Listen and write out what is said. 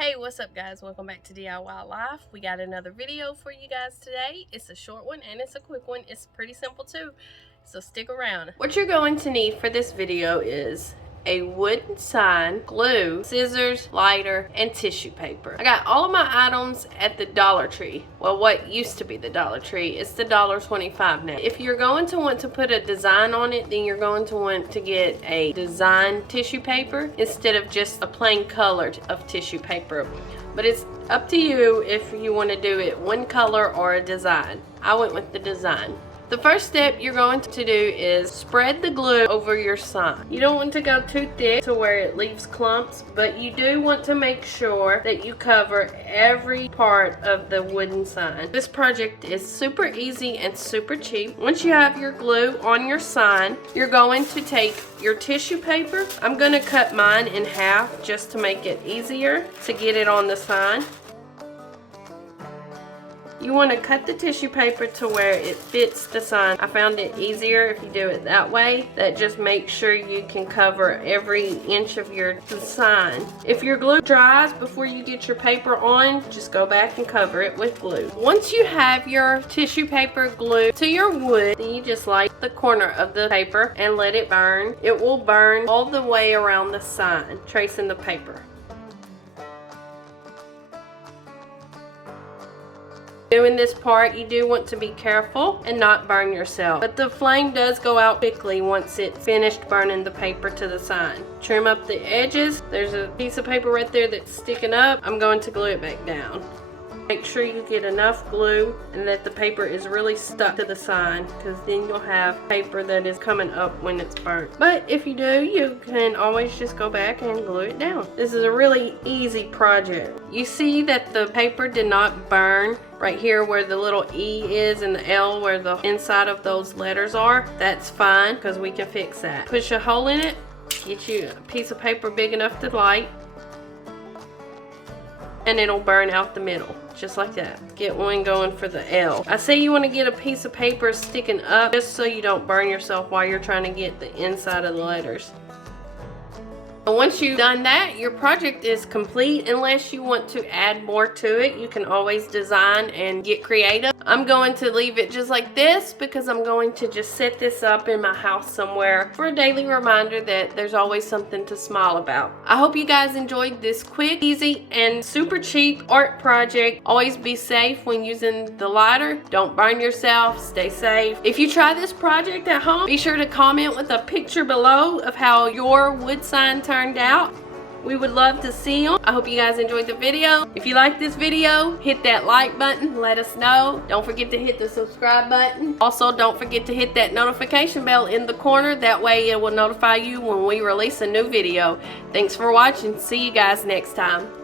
Hey, what's up guys? Welcome back to DIY Life. We got another video for you guys today. It's a short one and it's a quick one. It's pretty simple too, so stick around. What you're going to need for this video is a wooden sign, glue, scissors, lighter, and tissue paper. I got all of my items at the Dollar Tree. Well, what used to be the Dollar Tree. It's the $1.25 now. If you're going to want to put a design on it, then you're going to want to get a design tissue paper instead of just a plain colored of tissue paper. But it's up to you if you want to do it one color or a design. I went with the design. The first step you're going to do is spread the glue over your sign. You don't want to go too thick to where it leaves clumps, but you do want to make sure that you cover every part of the wooden sign. This project is super easy and super cheap. Once you have your glue on your sign, you're going to take your tissue paper. I'm going to cut mine in half just to make it easier to get it on the sign. You want to cut the tissue paper to where it fits the sign. I found it easier if you do it that way. That just makes sure you can cover every inch of your sign. If your glue dries before you get your paper on, just go back and cover it with glue. Once you have your tissue paper glued to your wood, then you just light the corner of the paper and let it burn. It will burn all the way around the sign, tracing the paper. Doing this part, you do want to be careful and not burn yourself. But the flame does go out quickly once it's finished burning the paper to the sign. Trim up the edges. There's a piece of paper right there that's sticking up. I'm going to glue it back down. Make sure you get enough glue and that the paper is really stuck to the sign, because then you'll have paper that is coming up when it's burnt. But if you do, you can always just go back and glue it down. This is a really easy project. You see that the paper did not burn right here where the little E is and the L where the inside of those letters are. That's fine because we can fix that. Push a hole in it, get you a piece of paper big enough to light, and it'll burn out the middle, just like that. Get one going for the L. I say you want to get a piece of paper sticking up just so you don't burn yourself while you're trying to get the inside of the letters. Once you've done that, your project is complete. Unless you want to add more to it, you can always design and get creative. I'm going to leave it just like this because I'm going to just set this up in my house somewhere for a daily reminder that there's always something to smile about. I hope you guys enjoyed this quick, easy, and super cheap art project. Always be safe when using the lighter. Don't burn yourself. Stay safe. If you try this project at home, be sure to comment with a picture below of how your wood sign turned out. We would love to see them. I hope you guys enjoyed the video. If you like this video, hit that like button. Let us know. Don't forget to hit the subscribe button. Also, don't forget to hit that notification bell in the corner. That way it will notify you when we release a new video. Thanks for watching. See you guys next time.